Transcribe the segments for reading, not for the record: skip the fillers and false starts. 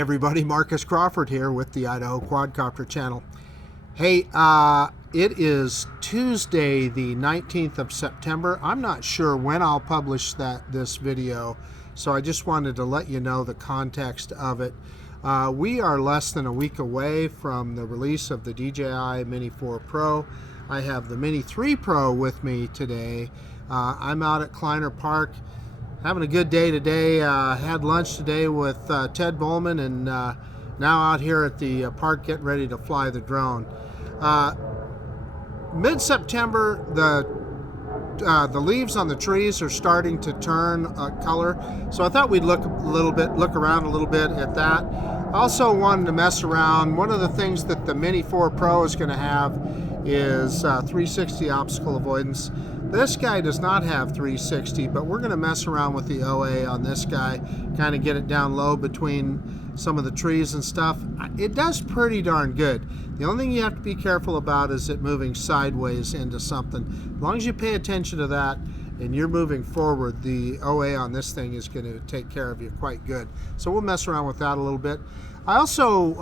everybody, Marcus Crawford here with the Idaho Quadcopter channel. Hey, it is Tuesday the 19th of September. I'm not sure when I'll publish this video, so I just wanted to let you know the context of it. We are less than a week away from the release of the DJI Mini 4 Pro. I have the Mini 3 Pro with me today. I'm out at Kleiner Park having a good day today. Had lunch today with Ted Bowman, and now out here at the park getting ready to fly the drone. Mid-September, the leaves on the trees are starting to turn color, so I thought we'd look around a little bit at that. Also wanted to mess around. One of the things that the Mini 4 Pro is going to have is 360 obstacle avoidance. This guy does not have 360, but we're going to mess around with the OA on this guy, kind of get it down low between some of the trees and stuff. It does pretty darn good. The only thing you have to be careful about is it moving sideways into something. As long as you pay attention to that and you're moving forward, the OA on this thing is going to take care of you quite good. So we'll mess around with that a little bit. I also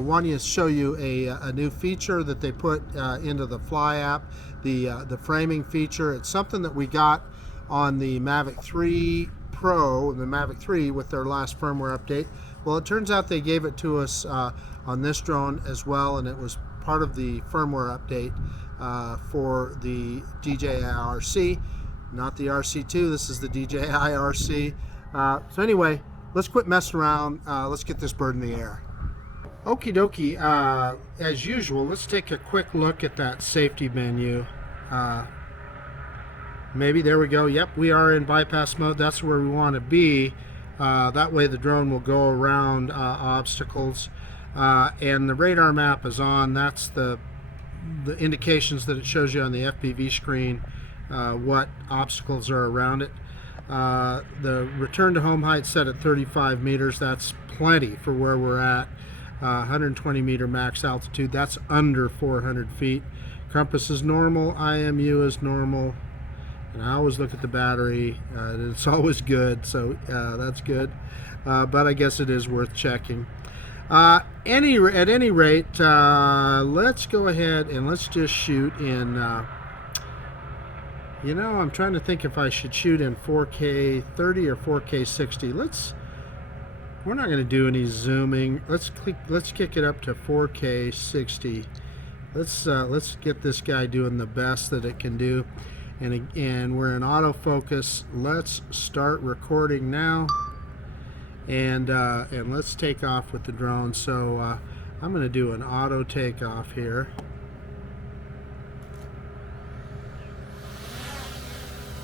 want to show you a new feature that they put into the Fly app, the framing feature. It's something that we got on the Mavic 3 Pro and the Mavic 3 with their last firmware update. Well, it turns out they gave it to us on this drone as well, and it was part of the firmware update for the DJI RC, not the RC2. This is the DJI RC. So anyway, let's quit messing around. Let's get this bird in the air. Okie dokie. As usual, let's take a quick look at that safety menu. Maybe, there we go. Yep, we are in bypass mode. That's where we want to be. That way the drone will go around obstacles. And the radar map is on. That's the indications that it shows you on the FPV screen, what obstacles are around it. The return to home height set at 35 meters. That's plenty for where we're at. 120 meter max altitude. That's under 400 feet. Compass is normal. IMU is normal. And I always look at the battery. It's always good, so that's good. But I guess it is worth checking. At any rate, let's go ahead and let's just shoot in. You know, I'm trying to think if I should shoot in 4K 30 or 4K 60. We're not going to do any zooming. Let's kick it up to 4K 60. Let's get this guy doing the best that it can do. And we're in autofocus. Let's start recording now, and let's take off with the drone. So I'm going to do an auto takeoff here.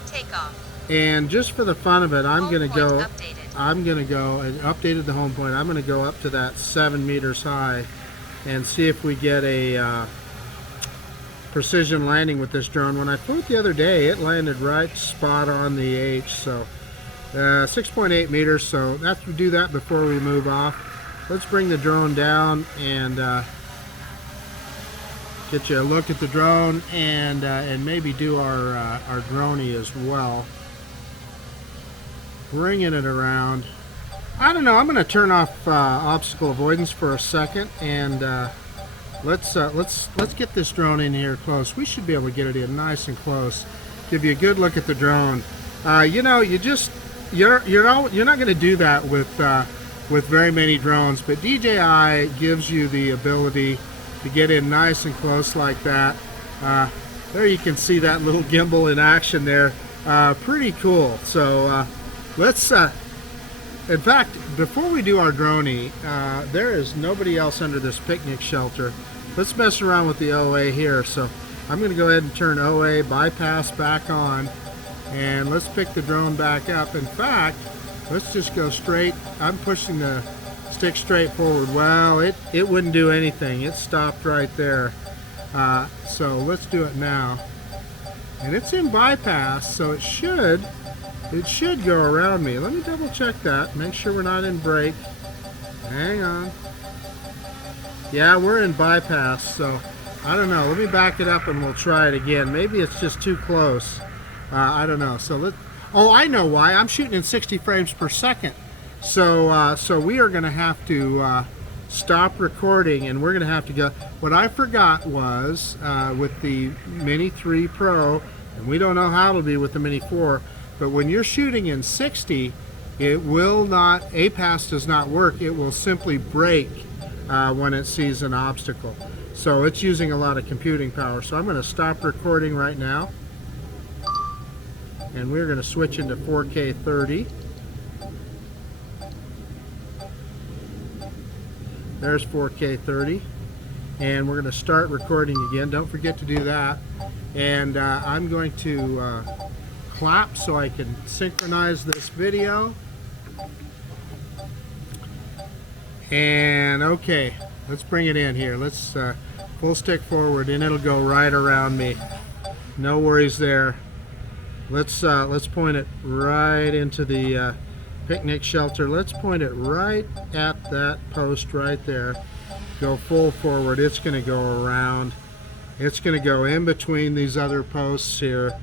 Takeoff. And just for the fun of it, I'm going to go. Updated. I'm going to go and updated the home point. I'm going to go up to that 7 meters high and see if we get a precision landing with this drone. When I flew it the other day, it landed right spot on the H. So 6.8 meters. So let's do that before we move off. Let's bring the drone down and get you a look at the drone, and maybe do our droney as well. Bringing it around. I don't know. I'm going to turn off obstacle avoidance for a second, and let's get this drone in here close. We should be able to get it in nice and close. Give you a good look at the drone. You know, you're not going to do that with very many drones, but DJI gives you the ability to get in nice and close like that. There you can see that little gimbal in action there. Pretty cool. So let's in fact, before we do our droney, there is nobody else under this picnic shelter. Let's mess around with the OA here. So I'm going to go ahead and turn OA bypass back on, and let's pick the drone back up. In fact, let's just go straight. I'm pushing the stick straight forward. Well, it wouldn't do anything. It stopped right there. So let's do it now. And it's in bypass, so it should go around me. Let me double check that. Make sure we're not in brake. Hang on. Yeah, we're in bypass, so I don't know. Let me back it up and we'll try it again. Maybe it's just too close. I don't know. So oh, I know why. I'm shooting in 60 frames per second. So we are going to have to stop recording, and we're going to have to go. What I forgot was with the Mini 3 Pro, and we don't know how it'll be with the Mini 4, but when you're shooting in 60, it will not, APAS does not work. It will simply break when it sees an obstacle. So it's using a lot of computing power. So I'm going to stop recording right now, and we're going to switch into 4K 30. There's 4K 30, and we're going to start recording again. Don't forget to do that. And I'm going to clap so I can synchronize this video. And okay, let's bring it in here. Let's full stick forward, and it'll go right around me. No worries there. Let's point it right into the picnic shelter. Let's point it right at that post right there. Go full forward. It's going to go around. It's going to go in between these other posts here.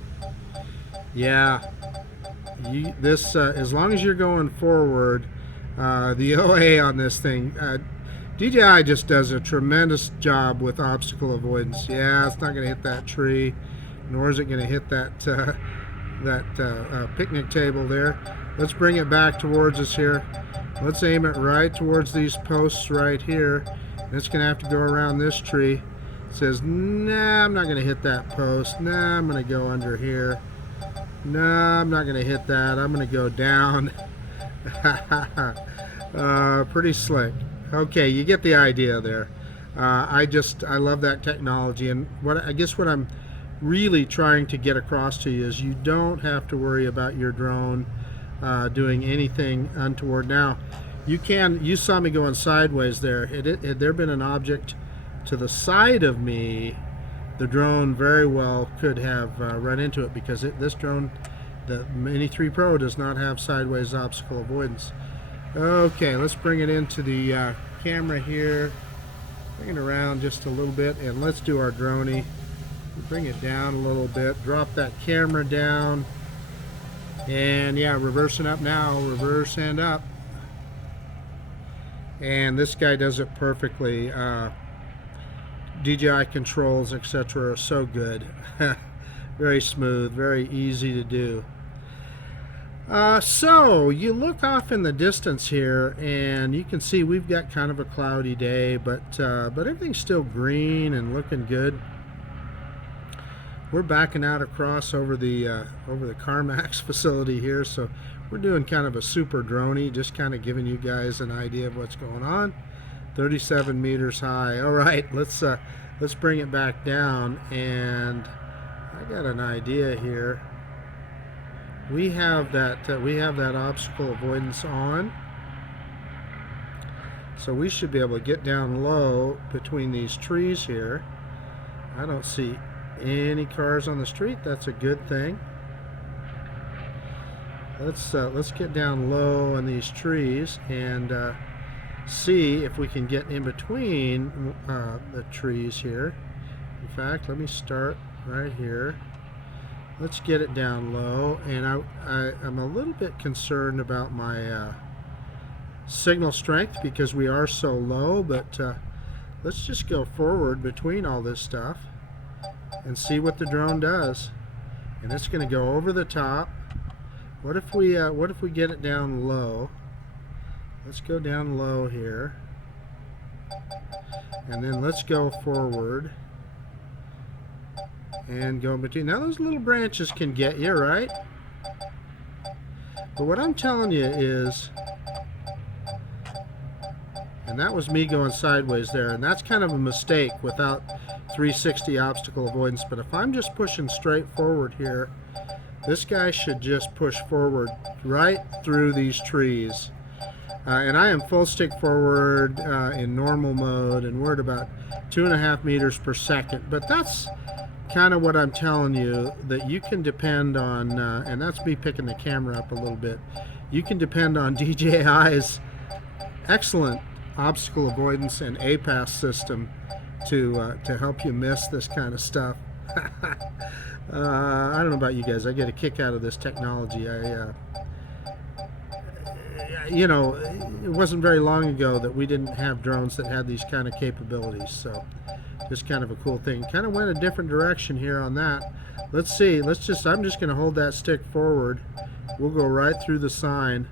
Yeah. As long as you're going forward, the OA on this thing, DJI just does a tremendous job with obstacle avoidance. Yeah, it's not going to hit that tree, nor is it going to hit that picnic table there. Let's bring it back towards us here. Let's aim it right towards these posts right here. And it's going to have to go around this tree. It says, nah, I'm not going to hit that post. Nah, I'm going to go under here. Nah, I'm not going to hit that. I'm going to go down. Pretty slick. Okay, you get the idea there. I love that technology. And I guess what I'm really trying to get across to you is you don't have to worry about your drone doing anything untoward. Now, you saw me going sideways there. Had there been an object to the side of me, the drone very well could have run into it, because this drone, the Mini 3 Pro, does not have sideways obstacle avoidance. Okay, let's bring it into the camera here. Bring it around just a little bit, and let's do our droney. Bring it down a little bit. Drop that camera down. And yeah, reversing up now. Reverse and up. And this guy does it perfectly. DJI controls, etc. are so good. Very smooth, very easy to do. So you look off in the distance here, and you can see we've got kind of a cloudy day, but everything's still green and looking good. We're backing out across over the CarMax facility here, so we're doing kind of a super droney, just kind of giving you guys an idea of what's going on. 37 meters high. All right, let's bring it back down, and I got an idea here. We have that obstacle avoidance on, so we should be able to get down low between these trees here. I don't see any cars on the street. That's a good thing. Let's get down low on these trees and see if we can get in between the trees here. In fact, let me start right here. Let's get it down low, and I'm a little bit concerned about my signal strength because we are so low, but let's just go forward between all this stuff and see what the drone does. And it's going to go over the top. What if we get it down low? Let's go down low here, and then let's go forward and go in between. Now those little branches can get you, right? But what I'm telling you is, and that was me going sideways there, and that's kind of a mistake without 360 obstacle avoidance. But if I'm just pushing straight forward here, this guy should just push forward right through these trees. And I am full stick forward in normal mode, and we're at about 2.5 meters per second. But that's kind of what I'm telling you, that you can depend on, and that's me picking the camera up a little bit, you can depend on DJI's excellent obstacle avoidance and APAS system to help you miss this kind of stuff. I don't know about you guys, I get a kick out of this technology. you know, it wasn't very long ago that we didn't have drones that had these kind of capabilities. So just kind of a cool thing. Kind of went a different direction here on that. Let's see. I'm just going to hold that stick forward. We'll go right through the sign.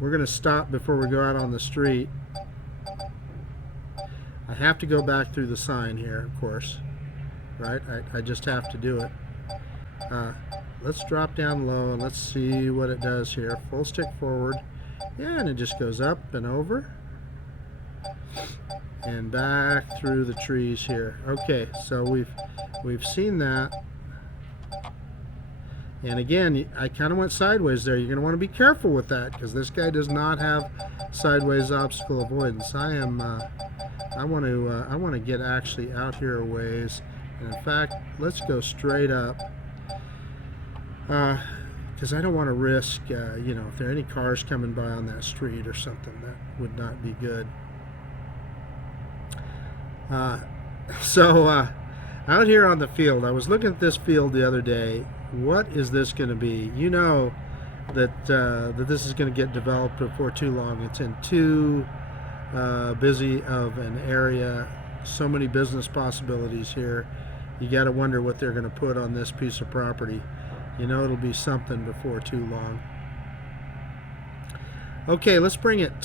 We're going to stop before we go out on the street. I have to go back through the sign here, of course. Right? I just have to do it. Let's drop down low and let's see what it does here. Full stick forward. Yeah, and it just goes up and over. And back through the trees here. Okay, so we've seen that. And again, I kind of went sideways there. You're going to want to be careful with that because this guy does not have sideways obstacle avoidance. I want to get actually out here a ways. And in fact, let's go straight up because I don't want to risk, you know, if there are any cars coming by on that street or something, that would not be good. Out here on the field, I was looking at this field the other day. What is this going to be? You know that that this is going to get developed before too long. It's in too busy of an area. So many business possibilities here. You got to wonder what they're going to put on this piece of property. You know it'll be something before too long. Okay, let's bring it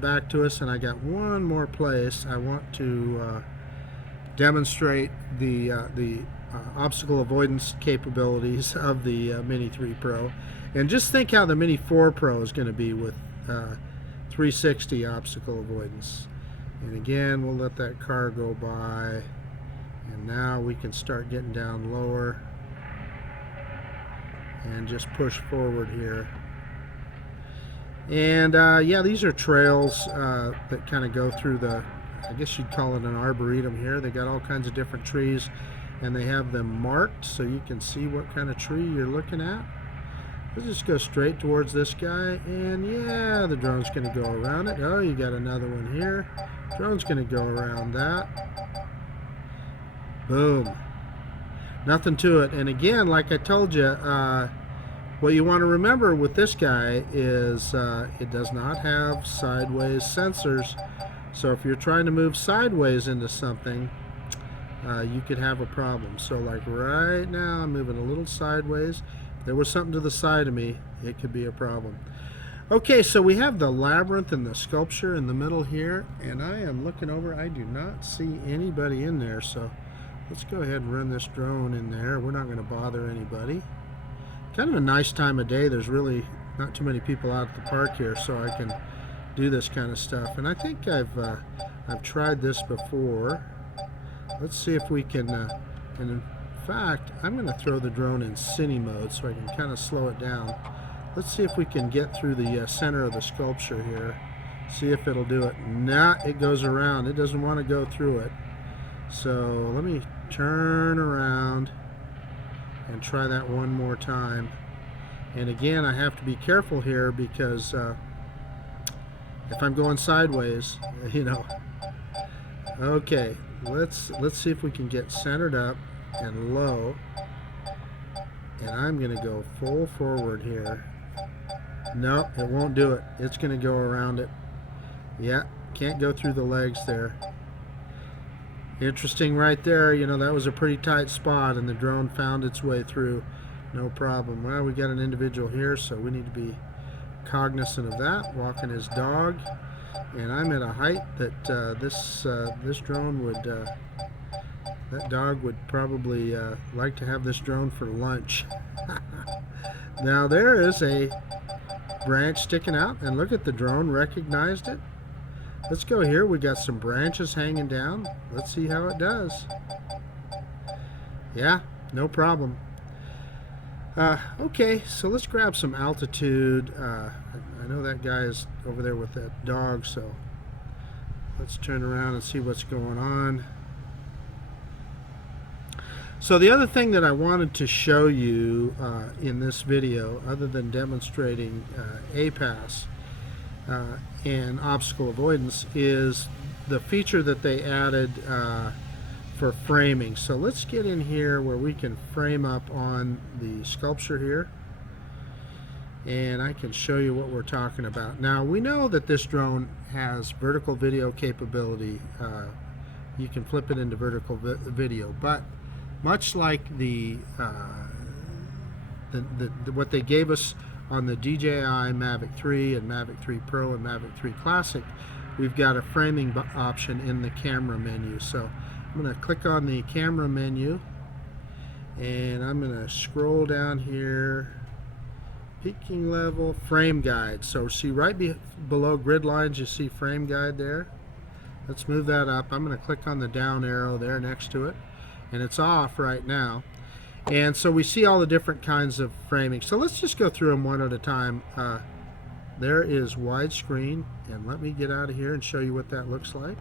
back to us, and I got one more place I want to demonstrate the obstacle avoidance capabilities of the Mini 3 Pro, and just think how the Mini 4 Pro is going to be with 360 obstacle avoidance. And again, we'll let that car go by, and now we can start getting down lower and just push forward here. And yeah, these are trails that kind of go through the, I guess you'd call it an arboretum here. They got all kinds of different trees, and they have them marked so you can see what kind of tree you're looking at. Let's just go straight towards this guy, and yeah, the drone's going to go around it. Oh, you got another one here. Drone's going to go around that. Boom. Nothing to it. And again, like I told you, what you want to remember with this guy is it does not have sideways sensors. So if you're trying to move sideways into something, you could have a problem. So like right now, I'm moving a little sideways. If there was something to the side of me, it could be a problem. Okay, so we have the labyrinth and the sculpture in the middle here, and I am looking over. I do not see anybody in there, so let's go ahead and run this drone in there. We're not going to bother anybody. Kind of a nice time of day. There's really not too many people out at the park here, so I can do this kind of stuff. And I think I've tried this before. Let's see if we can, and in fact, I'm going to throw the drone in cine mode so I can kind of slow it down. Let's see if we can get through the center of the sculpture here. See if it'll do it. Nah, it goes around. It doesn't want to go through it. So let me turn around and try that one more time. And again, I have to be careful here because if I'm going sideways, you know. Okay, let's see if we can get centered up and low. And I'm going to go full forward here. No, it won't do it. It's going to go around it. Yeah, can't go through the legs there. Interesting right there. You know, that was a pretty tight spot, and the drone found its way through. No problem. Well, we got an individual here, so we need to be cognizant of that. Walking his dog, and I'm at a height that this drone would, that dog would probably like to have this drone for lunch. Now there is a branch sticking out, and look at the drone recognized it. Let's go here. We got some branches hanging down. Let's see how it does. Yeah, no problem. Okay, so let's grab some altitude. I know that guy is over there with that dog, so let's turn around and see what's going on. So the other thing that I wanted to show you in this video, other than demonstrating APAS and obstacle avoidance, is the feature that they added for framing. So let's get in here where we can frame up on the sculpture here. and I can show you what we're talking about. Now, we know that this drone has vertical video capability. You can flip it into vertical video, but much like what they gave us on the DJI Mavic 3 and Mavic 3 Pro and Mavic 3 Classic, we've got a framing option in the camera menu. So I'm going to click on the camera menu, and I'm going to scroll down here. Peaking level, frame guide. So see right below grid lines, you see frame guide there. Let's move that up. I'm going to click on the down arrow there next to it, and it's off right now. And so we see all the different kinds of framing. So let's just go through them one at a time. There is widescreen, and let me get out of here and show you what that looks like.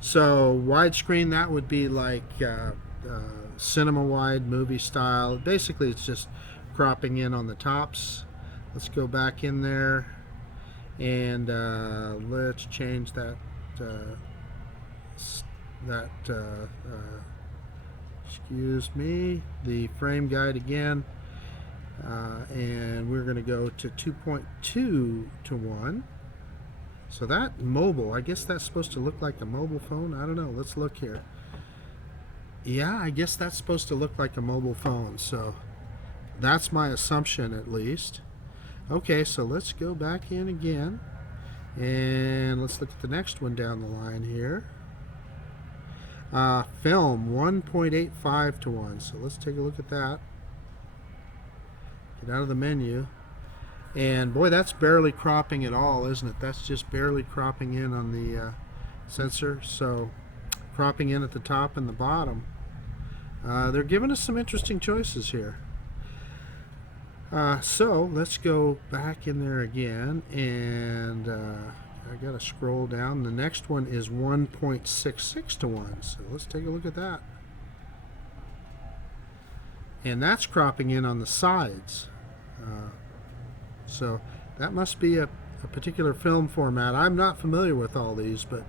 So widescreen, that would be like cinema wide, movie style. Basically, it's just cropping in on the tops. Let's go back in there, and let's change that excuse me, the frame guide again, and we're going to go to 2.2 to 1. So that mobile, I guess that's supposed to look like a mobile phone. I don't know. Let's look here. Yeah, I guess that's supposed to look like a mobile phone. So that's my assumption, at least. Okay, so let's go back in again, and let's look at the next one down the line here. Film 1.85 to 1. So let's take a look at that. Get out of the menu. And boy, that's barely cropping at all, isn't it? That's just barely cropping in on the sensor. So cropping in at the top and the bottom. They're giving us some interesting choices here. So let's go back in there again, and I gotta scroll down. The next one is 1.66 to 1. So let's take a look at that. And that's cropping in on the sides. So that must be a particular film format. I'm not familiar with all these, but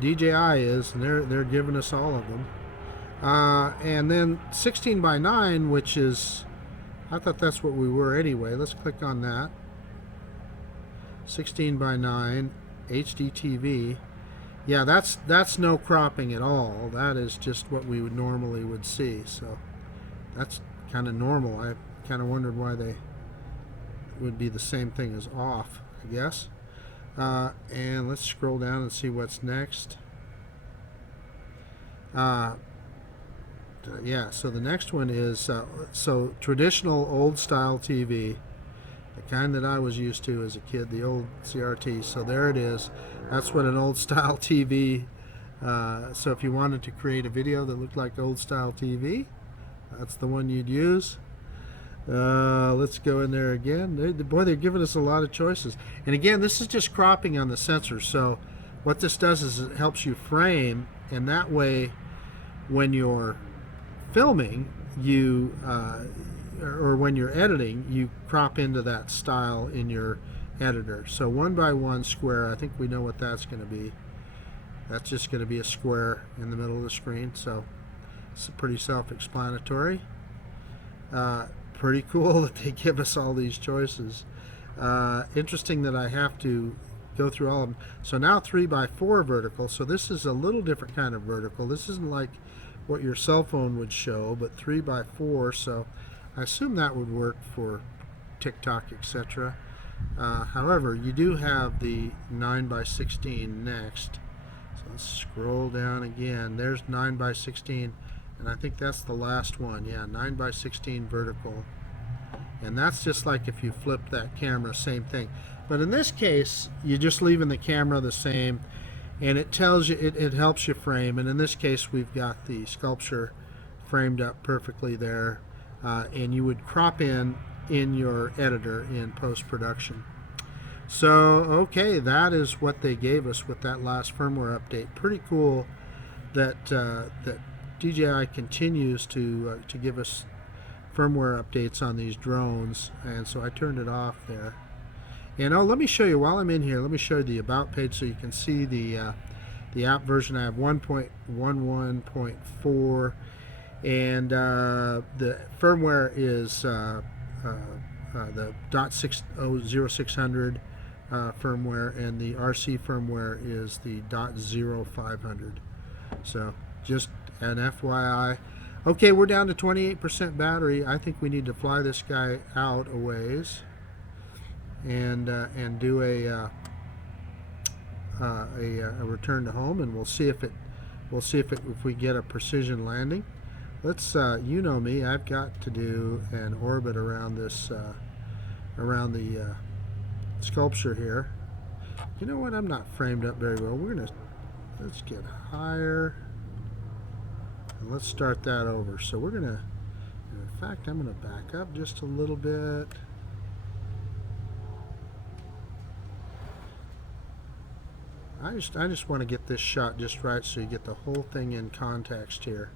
DJI is, and they're giving us all of them. And then 16 by 9, which is, I thought that's what we were anyway. Let's click on that. 16 by 9 HD TV. Yeah, that's no cropping at all. That is just what we would normally see. So that's kind of normal. I kind of wondered why they would be the same thing as off, I guess. And let's scroll down and see what's next. Yeah, so the next one is so traditional old style TV, the kind that I was used to as a kid, the old CRT. So there it is. That's what an old style TV. So if you wanted to create a video that looked like old style TV, that's the one you'd use. Let's go in there again. They're giving us a lot of choices. And again, this is just cropping on the sensor. So what this does is it helps you frame, and that way when you're filming, you or when you're editing, you crop into that style in your editor. So 1 by 1 square, I think we know what that's going to be. That's just going to be a square in the middle of the screen. So it's pretty self-explanatory. Pretty cool that they give us all these choices. Interesting that I have to go through all of them. So now 3 by 4 vertical. So this is a little different kind of vertical. This isn't like what your cell phone would show, but 3 by 4. So I assume that would work for TikTok, etc. However, you do have the 9 by 16 next. So let's scroll down again. There's 9 by 16. And I think that's the last one. Yeah, 9 by 16 vertical. And that's just like if you flip that camera, same thing. But in this case, you're just leaving the camera the same, and it tells you, it helps you frame. And in this case, we've got the sculpture framed up perfectly there. And you would crop in your editor in post-production. So, okay, that is what they gave us with that last firmware update. Pretty cool that that DJI continues to give us firmware updates on these drones, and so I turned it off there. And let me show you, while I'm in here, let me show you the about page so you can see the app version. I have 1.11.4, and the firmware is the .0600 firmware, and the RC firmware is the .0500. So just an FYI. Okay, we're down to 28% battery. I think we need to fly this guy out a ways and do a return to home, and we'll see if we get a precision landing. Let's you know me, I've got to do an orbit around this around the sculpture here. You know what? I'm not framed up very well. Let's get higher. And let's start that over. So we're gonna, in fact, I'm gonna back up just a little bit. I just want to get this shot just right so you get the whole thing in context here.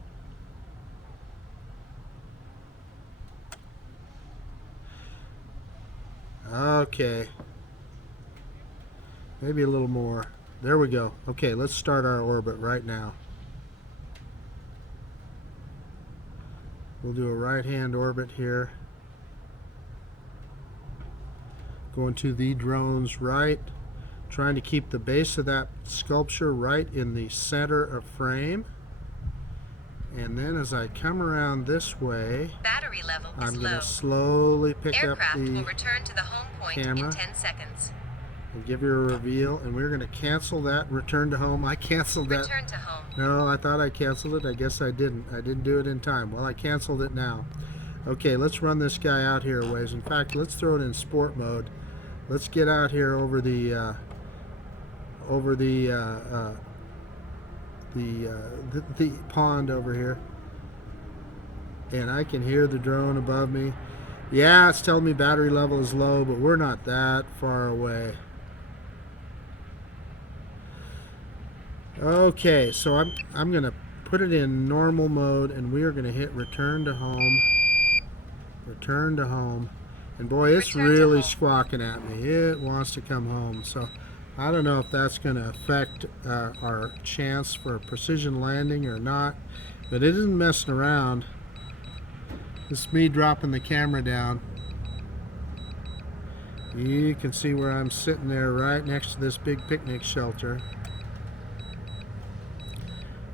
Okay. Maybe a little more. There we go. Okay, let's start our orbit right now. We'll do a right-hand orbit here. Going to the drone's right. Trying to keep the base of that sculpture right in the center of frame. And then as I come around this way, Battery level is I'm going low. to slowly pick Aircraft up the will return to the home point camera in 10 seconds. and give you a reveal. And we're going to cancel that return to home. I canceled that. Return to home. No, I thought I canceled it. I guess I didn't. I didn't do it in time. Well, I canceled it now. Okay, let's run this guy out here a ways. In fact, let's throw it in sport mode. Let's get out here over the pond over here, and I can hear the drone above me. Yeah, it's telling me battery level is low, but we're not that far away. Okay, so I'm gonna put it in normal mode, and we are gonna hit return to home. Return to home, and boy, it's really squawking at me. It wants to come home. So I don't know if that's going to affect our chance for a precision landing or not, but it isn't messing around. It's me dropping the camera down. You can see where I'm sitting there right next to this big picnic shelter.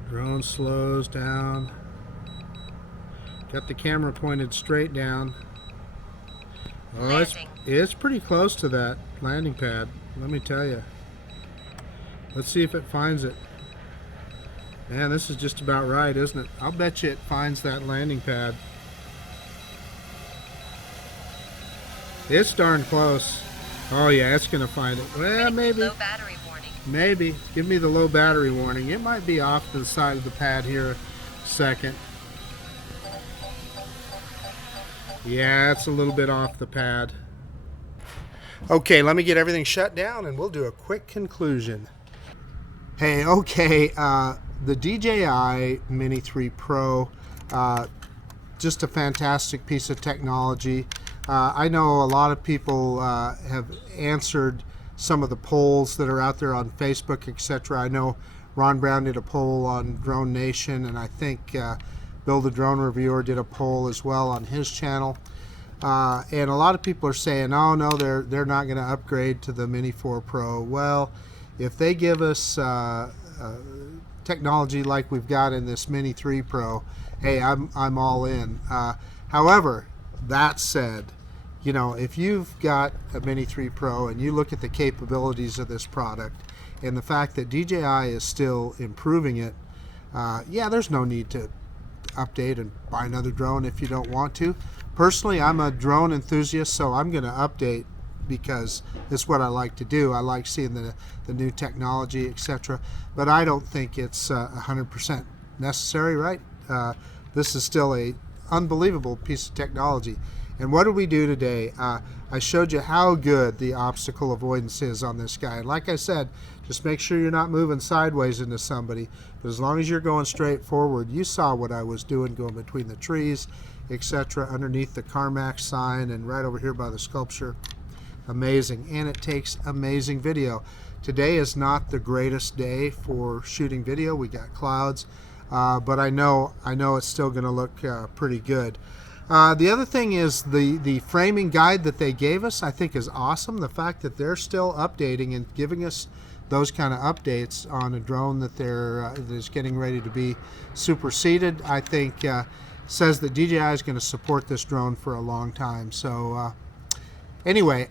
Drone slows down. Got the camera pointed straight down. Oh, it's pretty close to that landing pad, let me tell you. Let's see if it finds it. Man, this is just about right, isn't it? I'll bet you it finds that landing pad. It's darn close. Oh yeah, it's gonna find it. Well, maybe. Low battery warning. Maybe. Give me the low battery warning. It might be off to the side of the pad here a second. Yeah, it's a little bit off the pad. Okay, let me get everything shut down and we'll do a quick conclusion. Hey, okay, the DJI Mini 3 Pro, just a fantastic piece of technology. I know a lot of people have answered some of the polls that are out there on Facebook, etc. I know Ron Brown did a poll on Drone Nation, and I think Bill the Drone Reviewer did a poll as well on his channel. And a lot of people are saying, oh no, they're not going to upgrade to the Mini 4 Pro. Well, if they give us technology like we've got in this Mini 3 Pro, hey, I'm all in. However, that said, you know, if you've got a Mini 3 Pro and you look at the capabilities of this product and the fact that DJI is still improving it, yeah, there's no need to update and buy another drone if you don't want to. Personally, I'm a drone enthusiast, so I'm going to update because it's what I like to do. I like seeing the new technology, etc. But I don't think it's 100% necessary, right? This is still a unbelievable piece of technology. And what did we do today? I showed you how good the obstacle avoidance is on this guy. And like I said, just make sure you're not moving sideways into somebody. But as long as you're going straight forward, you saw what I was doing, going between the trees, etc., underneath the CarMax sign and right over here by the sculpture. Amazing. And it takes amazing video. Today is not the greatest day for shooting video. We got clouds, but I know it's still going to look pretty good. The other thing is the framing guide that they gave us, I think, is awesome. The fact that they're still updating and giving us those kind of updates on a drone that that is getting ready to be superseded, I think says that DJI is going to support this drone for a long time. So anyway,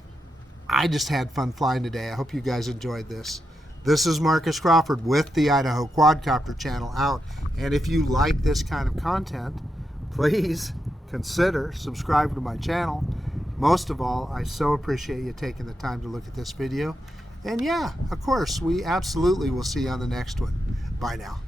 I just had fun flying today. I hope you guys enjoyed this. This is Marcus Crawford with the Idaho Quadcopter channel out. And if you like this kind of content, please consider subscribing to my channel. Most of all, I so appreciate you taking the time to look at this video. And yeah, of course, we absolutely will see you on the next one. Bye now.